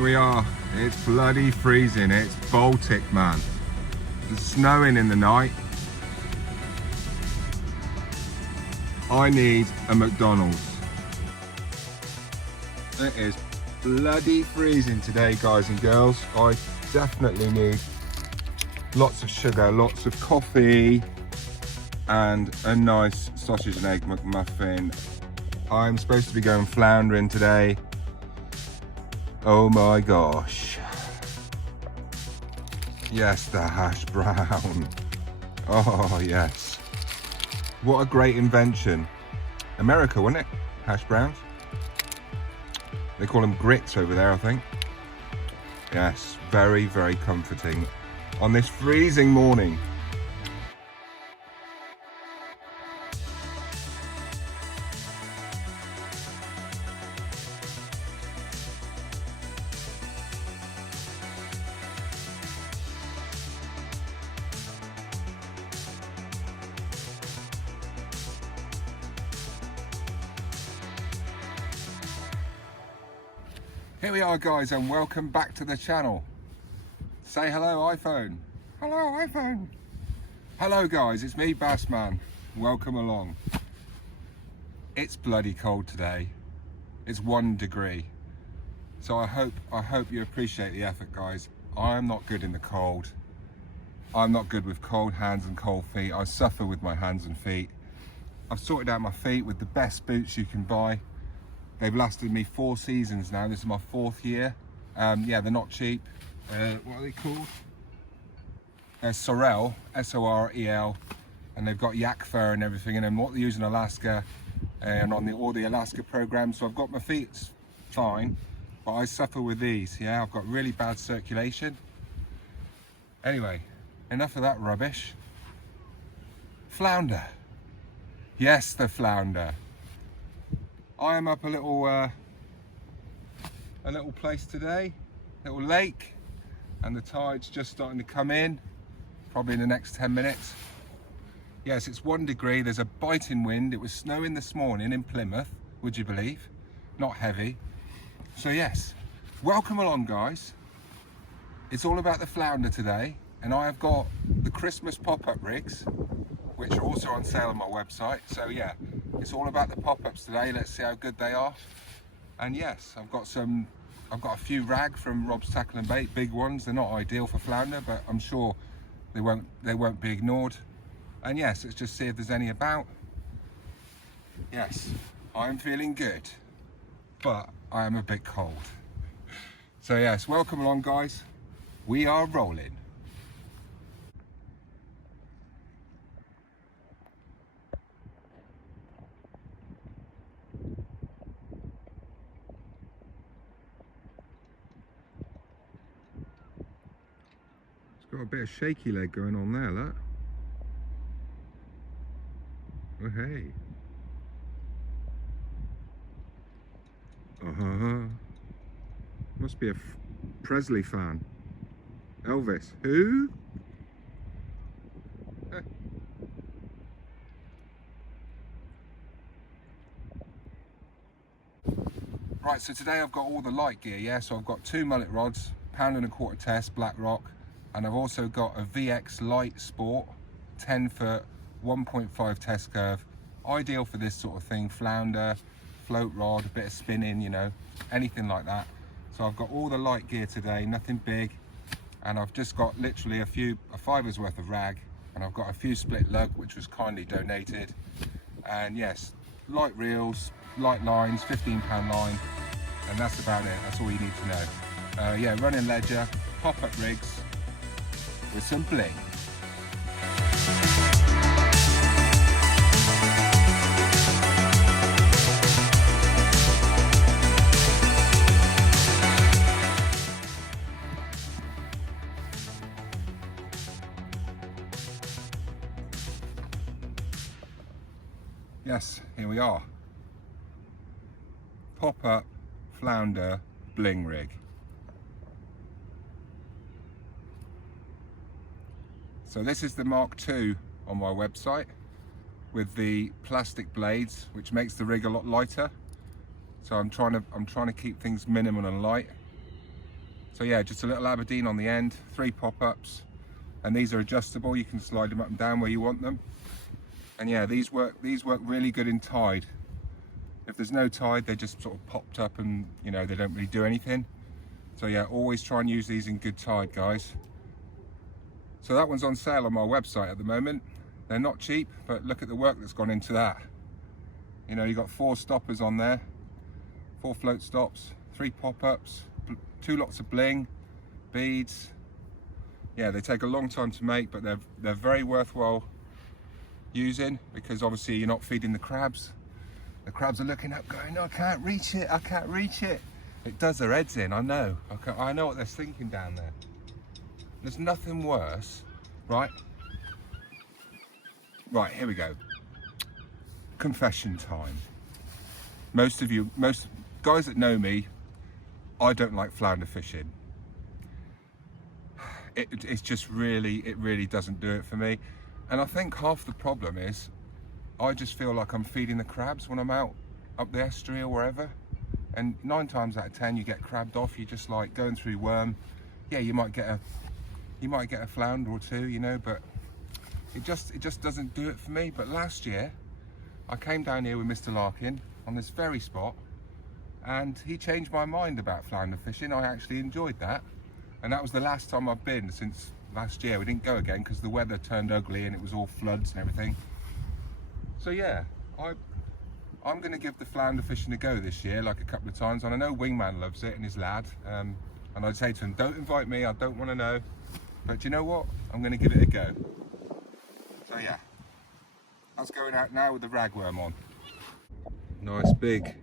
Here we are, it's bloody freezing, it's Baltic, man. It's snowing in the night. I need a McDonald's. It is bloody freezing today, guys and girls. I definitely need lots of sugar, lots of coffee, and a nice sausage and egg McMuffin. I'm supposed to be going floundering today. Oh my gosh. Yes, the hash brown. Oh yes. What a great invention. America, wasn't it? Hash browns. They call them grits over there, I think. Yes, very, very comforting on this freezing morning. Here we are, guys, and welcome back to the channel. Say hello, iPhone. Hello, iPhone. Hello, guys, it's me, Bassman. Welcome along. It's bloody cold today. It's 1 degree. So I hope you appreciate the effort, guys. I'm not good in the cold. I'm not good with cold hands and cold feet. I suffer with my hands and feet. I've sorted out my feet with the best boots you can buy. They've lasted me 4 seasons now. This is my 4th year. Yeah, they're not cheap. What are they called? They're Sorel, S-O-R-E-L, and they've got yak fur and everything in them. What they use in Alaska and on all the Alaska programs. So I've got my feet fine, but I suffer with these. Yeah, I've got really bad circulation. Anyway, enough of that rubbish. Flounder. Yes, the flounder. I am up a little place today, little lake, and the tide's just starting to come in, probably in the next 10 minutes. Yes, it's 1 degree, there's a biting wind. It was snowing this morning in Plymouth, would you believe? Not heavy. So yes, welcome along, guys. It's all about the flounder today, and I have got the Christmas pop-up rigs, which are also on sale on my website. So yeah, it's all about the pop-ups today. Let's see how good they are. And yes, I've got a few rag from Rob's Tackle and Bait, big ones. They're not ideal for flounder, but I'm sure they won't be ignored. And yes, let's just see if there's any about. Yes, I'm feeling good, but I am a bit cold. So yes, welcome along, guys. We are rolling. Got a bit of shaky leg going on there, that. Oh hey. Must be a Presley fan. Elvis. Who? Right, so today I've got all the light gear, yeah? So I've got 2 mullet rods, 1.25 test, black rock, and I've also got a VX Light Sport, 10 foot, 1.5 test curve, ideal for this sort of thing, flounder, float rod, a bit of spinning, you know, anything like that. So I've got all the light gear today, nothing big, and I've just got literally a fiver's worth of rag, and I've got a few split lug, which was kindly donated. And yes, light reels, light lines, £15 line, and that's about it. That's all you need to know. Yeah, running ledger, pop-up rigs with some bling. Yes, here we are. Pop-up flounder bling rig. So this is the Mark II on my website with the plastic blades, which makes the rig a lot lighter. So I'm trying to keep things minimal and light. So yeah, just a little Aberdeen on the end, 3 pop-ups, and these are adjustable. You can slide them up and down where you want them. And yeah, these work really good in tide. If there's no tide, they just sort of popped up and, you know, they don't really do anything. So yeah, always try and use these in good tide, guys. So that one's on sale on my website at the moment. They're not cheap, but look at the work that's gone into that. You know, you got 4 stoppers on there, 4 float stops, 3 pop-ups, 2 lots of bling, beads. Yeah, they take a long time to make, but they're very worthwhile using, because obviously you're not feeding the crabs. The crabs are looking up going, no, I can't reach it, I can't reach it. It does their heads in, I know. I know what they're thinking down there. There's nothing worse, right? Right, here we go. Confession time. Most guys that know me, I don't like flounder fishing. It's just really, it really doesn't do it for me. And I think half the problem is, I just feel like I'm feeding the crabs when I'm out up the estuary or wherever. And 9 times out of 10 you get crabbed off. You just like going through worm. Yeah, you might get a flounder or 2, you know, but it just doesn't do it for me. But last year I came down here with Mr. Larkin on this very spot, and he changed my mind about flounder fishing. I actually enjoyed that, and that was the last time I've been since last year. We didn't go again because the weather turned ugly and it was all floods and everything. So yeah, I'm going to give the flounder fishing a go this year, like a couple of times. And I know Wingman loves it and his lad. And I'd say to him, don't invite me, I don't want to know. But you know what? I'm going to give it a go. So yeah, that's going out now with the ragworm on. Nice big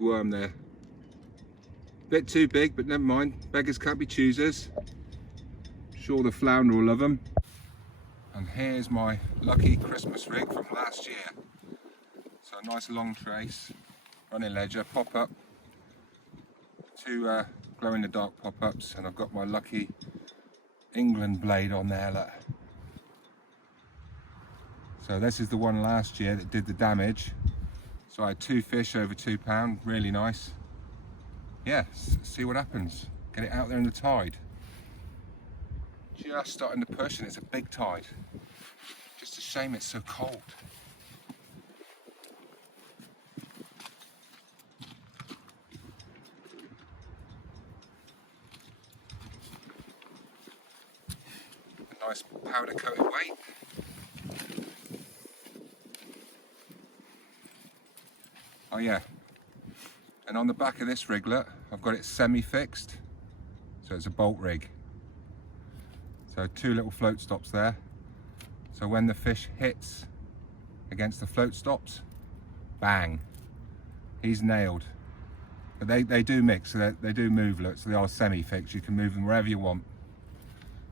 worm there. Bit too big, but never mind. Beggars can't be choosers. Sure the flounder will love them. And here's my lucky Christmas rig from last year. So a nice long trace, running ledger, pop up, 2 glow in the dark pop-ups, and I've got my lucky England blade on there, look. So this is the one last year that did the damage. So I had 2 fish over £2, really nice. Yeah, see what happens. Get it out there in the tide. Just starting to push, and it's a big tide. Just a shame it's so cold. A nice powder coated weight. Oh yeah, and on the back of this riglet, I've got it semi-fixed, so it's a bolt rig. So 2 little float stops there. So when the fish hits against the float stops, bang, he's nailed. But they do mix, so they do move, look, so they are semi-fixed. You can move them wherever you want.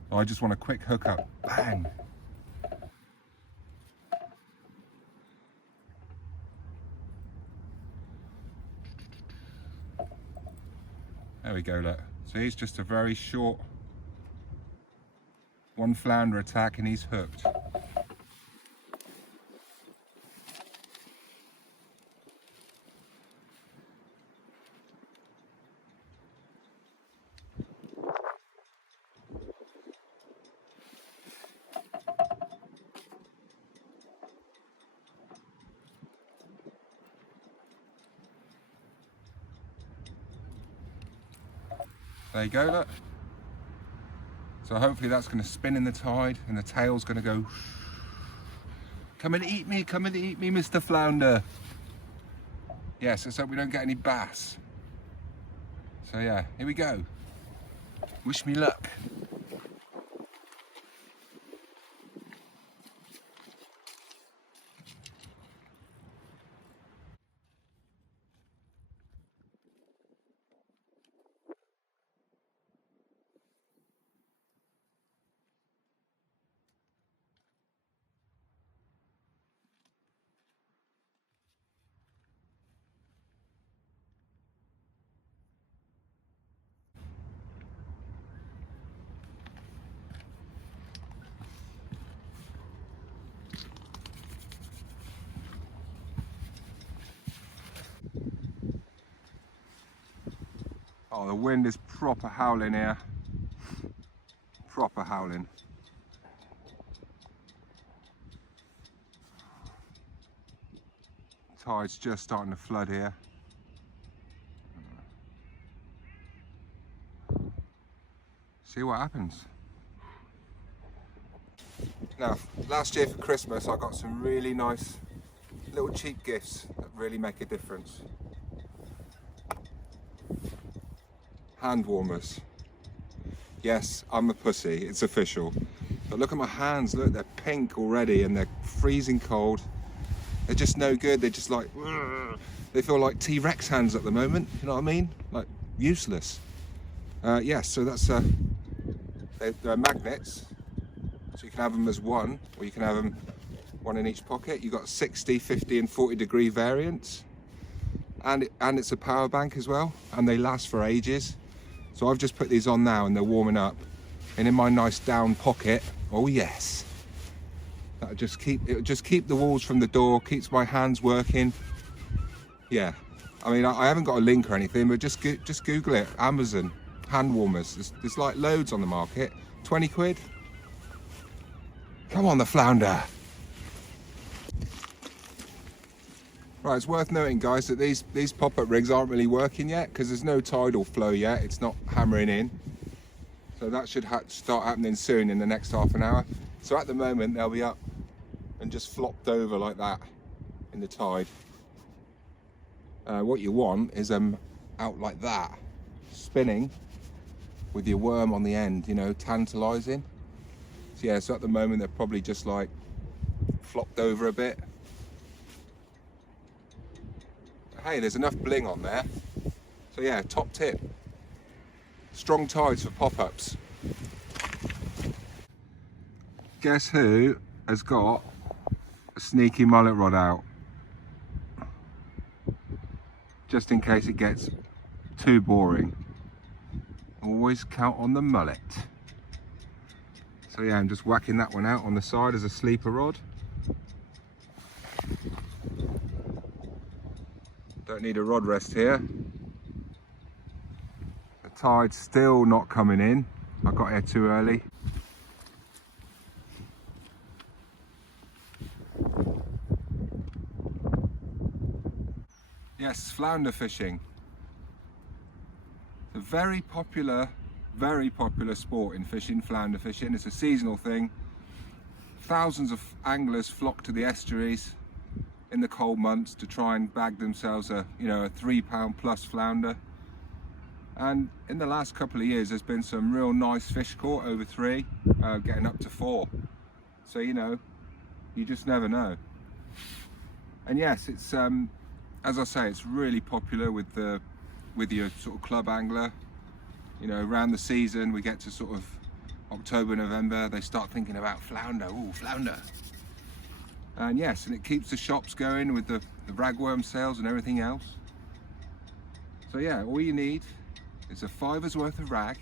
So I just want a quick hook up, bang. There we go, look. So he's just a very short 1 flounder attack and he's hooked. There you go, look. So hopefully that's going to spin in the tide and the tail's going to go, come and eat me, Mr. Flounder. Yes, let's hope we don't get any bass. So yeah, here we go. Wish me luck. Oh, the wind is proper howling here. Proper howling. Tide's just starting to flood here. See what happens. Now, last year for Christmas, I got some really nice little cheap gifts that really make a difference. Hand warmers. Yes, I'm a pussy, it's official. But look at my hands, look, they're pink already and they're freezing cold. They're just no good, they're just like, they feel like T-Rex hands at the moment, you know what I mean? Like, useless. Yes, so that's, they're magnets. So you can have them as one, or you can have them one in each pocket. You've got 60, 50 and 40 degree variants. And it's a power bank as well, and they last for ages. So I've just put these on now and they're warming up. And in my nice down pocket, oh yes. It'll just keep the walls from the door, keeps my hands working. Yeah, I mean, I haven't got a link or anything, but just Google it, Amazon, hand warmers. There's like loads on the market, 20 quid. Come on, the flounder. Right, it's worth noting, guys, that these pop-up rigs aren't really working yet because there's no tidal flow yet. It's not hammering in. So that should start happening soon in the next half an hour. So at the moment, they'll be up and just flopped over like that in the tide. What you want is them out like that, spinning with your worm on the end, you know, tantalizing. So yeah, so at the moment, they're probably just like flopped over a bit. Hey, there's enough bling on there. So yeah, top tip. Strong tides for pop-ups. Guess who has got a sneaky mullet rod out? Just in case it gets too boring. Always count on the mullet. So yeah, I'm just whacking that one out on the side as a sleeper rod. Don't need a rod rest here. The tide's still not coming in. I got here too early. Yes, flounder fishing. It's a very popular sport in fishing, flounder fishing. It's a seasonal thing. Thousands of anglers flock to the estuaries in the cold months to try and bag themselves a £3 plus flounder. And in the last couple of years, there's been some real nice fish caught over 3, getting up to 4. So, you know, you just never know. And yes, it's, as I say, it's really popular with your sort of club angler. You know, around the season, we get to sort of October, November, they start thinking about flounder, ooh, flounder. And yes, and it keeps the shops going with the ragworm sales and everything else. So yeah, all you need is a $5's worth of rag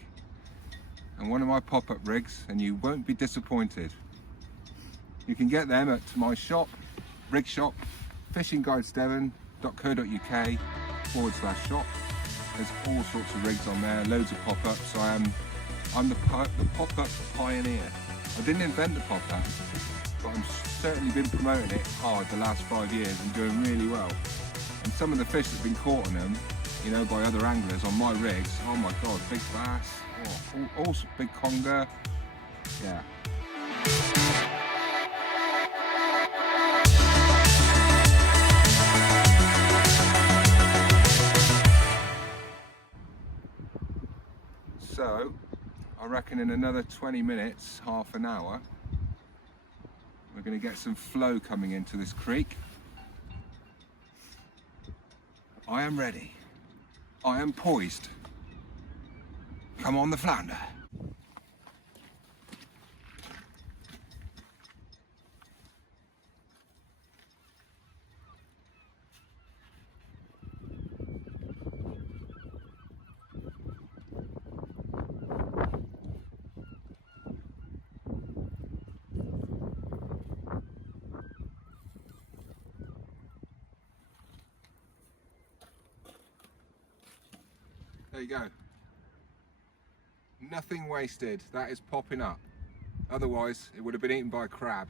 and one of my pop-up rigs, and you won't be disappointed. You can get them at my shop, rig shop, fishingguidesdevon.co.uk/shop. There's all sorts of rigs on there, loads of pop-ups. So I'm the pop-up pioneer. I didn't invent the pop-up, but I've certainly been promoting it hard the last 5 years and doing really well. And some of the fish that have been caught on them, you know, by other anglers on my rigs, oh my god, big bass, also big conger, yeah. So, I reckon in another 20 minutes, half an hour, we're going to get some flow coming into this creek. I am ready. I am poised. Come on, the flounder. There you go. Nothing wasted. That is popping up. Otherwise, it would have been eaten by a crab.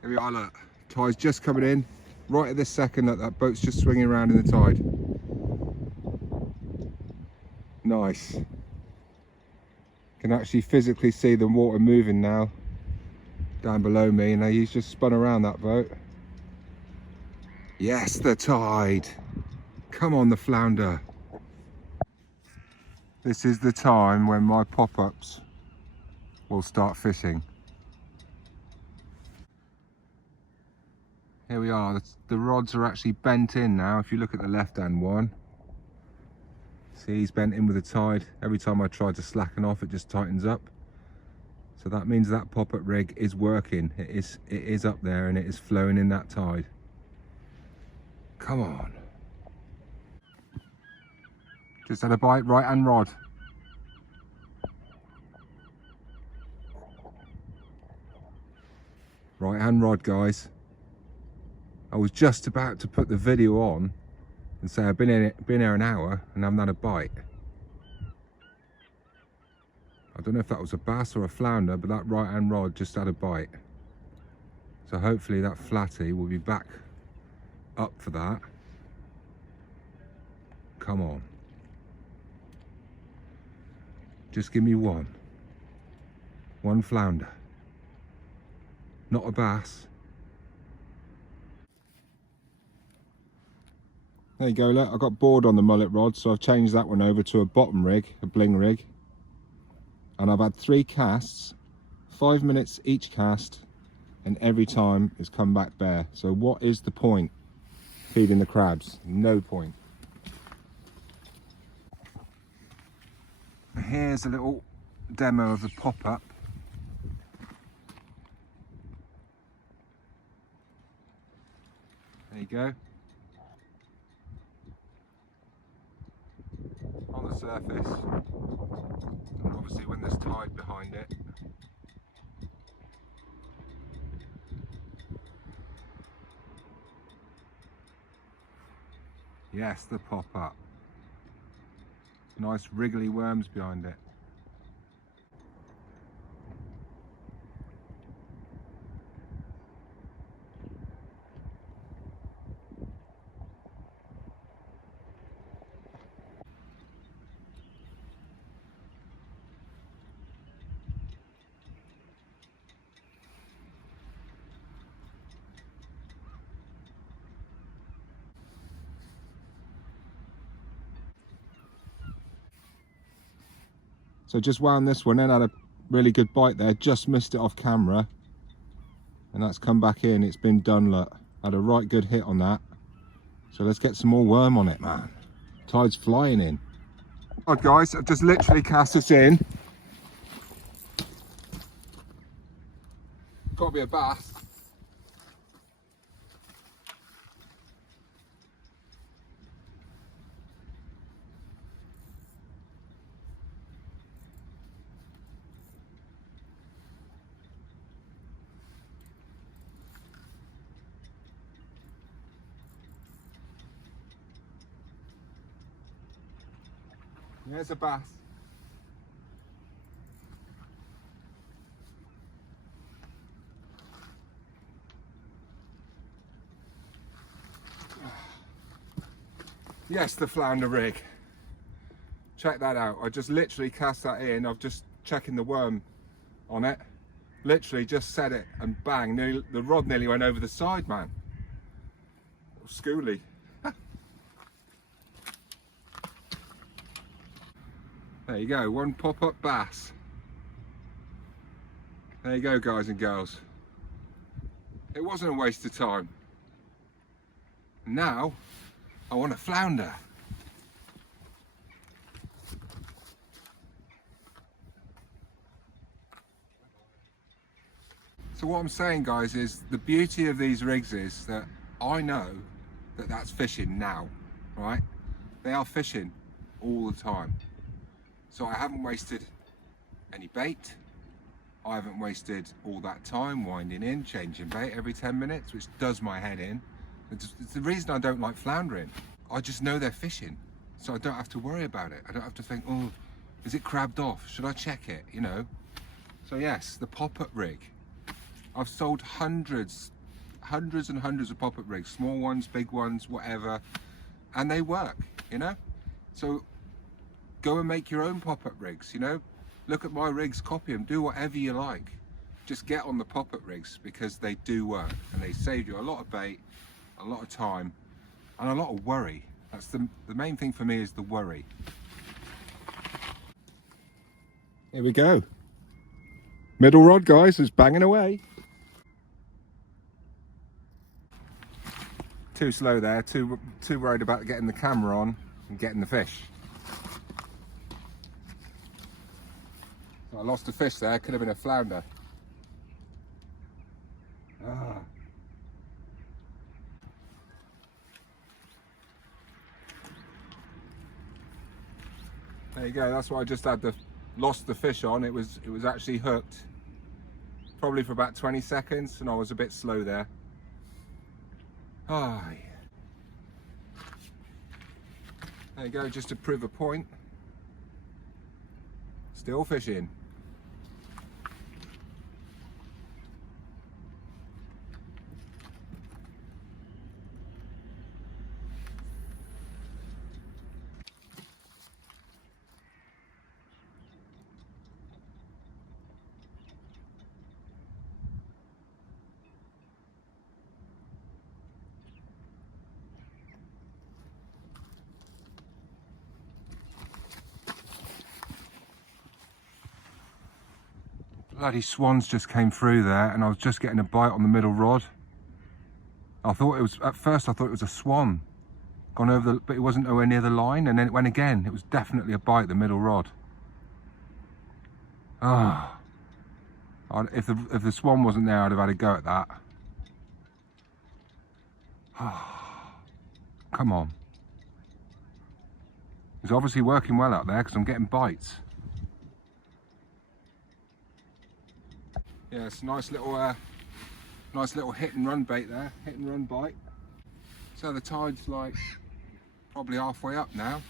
Here we are, look. Tide's just coming in. Right at this second, that boat's just swinging around in the tide. Nice. Can actually physically see the water moving now down below me, and he's just spun around that boat. Yes, the tide. Come on, the flounder. This is the time when my pop-ups will start fishing. Here we are. The rods are actually bent in now. If you look at the left-hand one, see, he's bent in with the tide. Every time I try to slacken off, it just tightens up. So that means that pop-up rig is working. It is up there and it is flowing in that tide. Come on. Just had a bite, right-hand rod. Right-hand rod, guys. I was just about to put the video on and say I've been here an hour and I haven't had a bite. I don't know if that was a bass or a flounder, but that right-hand rod just had a bite. So hopefully that flatty will be back up for that. Come on. Just give me one. One flounder. Not a bass. There you go, look, I got bored on the mullet rod, so I've changed that one over to a bottom rig, a bling rig. And I've had 3 casts, 5 minutes each cast, and every time it's come back bare. So what is the point feeding the crabs? No point. Here's a little demo of the pop-up. There you go. On the surface, and obviously when there's tide behind it. Yes, the pop-up. Nice wriggly worms behind it. So just wound this one in, had a really good bite there, just missed it off camera. And that's come back in, it's been done, look. Had a right good hit on that. So let's get some more worm on it, man. Tide's flying in. Right guys, I've just literally cast this in. Gotta be a bass. There's a bass. Yes, the flounder rig. Check that out. I just literally cast that in. I've just checking the worm on it. Literally just set it and bang, the rod nearly went over the side, man. Schooly. There you go, one pop-up bass. There you go, guys and girls. It wasn't a waste of time. Now, I want a flounder. So what I'm saying, guys, is the beauty of these rigs is that I know that that's fishing now, right? They are fishing all the time. So I haven't wasted any bait. I haven't wasted all that time winding in, changing bait every 10 minutes, which does my head in. It's the reason I don't like floundering. I just know they're fishing, so I don't have to worry about it. I don't have to think, oh, is it crabbed off? Should I check it, you know? So yes, the pop-up rig. I've sold hundreds and hundreds of pop-up rigs, small ones, big ones, whatever, and they work, you know? So go and make your own pop-up rigs, you know? Look at my rigs, copy them, do whatever you like. Just get on the pop-up rigs because they do work and they save you a lot of bait, a lot of time, and a lot of worry. That's the main thing for me, is the worry. Here we go. Middle rod, guys, is banging away. Too slow there, too worried about getting the camera on and getting the fish. So I lost a fish there, could have been a flounder. Ah. There you go, that's what I just had lost the fish on. It was actually hooked, probably for about 20 seconds, and I was a bit slow there. Ah, yeah. There you go, just to prove a point. Still fishing. Bloody swans just came through there, and I was just getting a bite on the middle rod. I thought it was, at first I thought it was a swan gone over the, but it wasn't nowhere near the line, and then it went again. It was definitely a bite, the middle rod. Ah, if the swan wasn't there, I'd have had a go at that. Come on. It's obviously working well out there because I'm getting bites. Yeah, it's a nice little hit and run bait there, hit and run bite. So the tide's like probably halfway up now.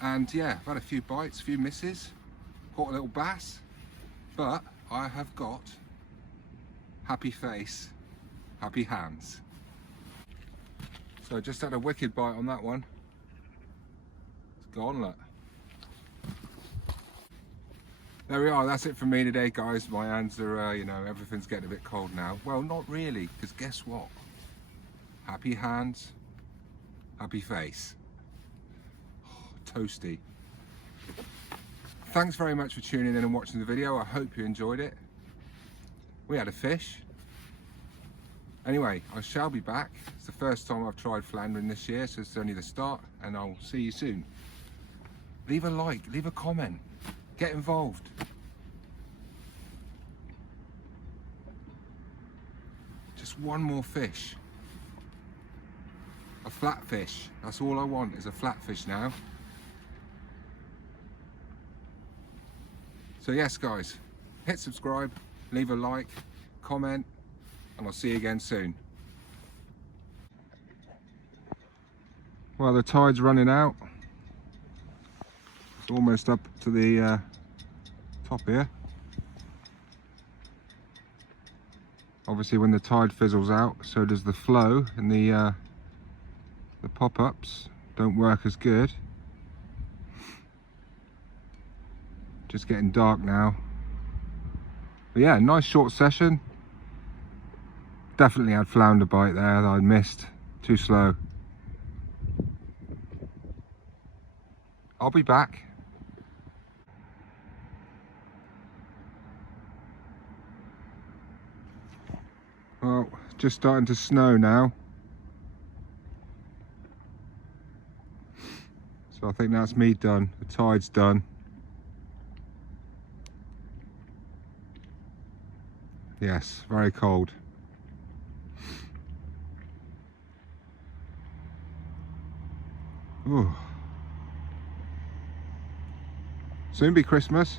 And yeah, I've had a few bites, a few misses, caught a little bass, but I have got happy face, happy hands. So I just had a wicked bite on that one. It's gone, look. There we are, that's it from me today, guys. My hands are, you know, everything's getting a bit cold now. Well, not really, because guess what? Happy hands, happy face. Oh, toasty. Thanks very much for tuning in and watching the video. I hope you enjoyed it. We had a fish. Anyway, I shall be back. It's the first time I've tried floundering this year, so it's only the start, and I'll see you soon. Leave a like, leave a comment. Get involved. Just one more fish. A flatfish. That's all I want, is a flatfish now. So yes, guys, hit subscribe, leave a like, comment, and I'll see you again soon. Well, the tide's running out. It's almost up to the top here. Obviously when the tide fizzles out, so does the flow, and the pop-ups don't work as good. Just getting dark now. But yeah, nice short session. Definitely had flounder bite there that I missed. Too slow. I'll be back. Well, just starting to snow now. So I think that's me done. The tide's done. Yes, very cold. Ooh. Soon be Christmas.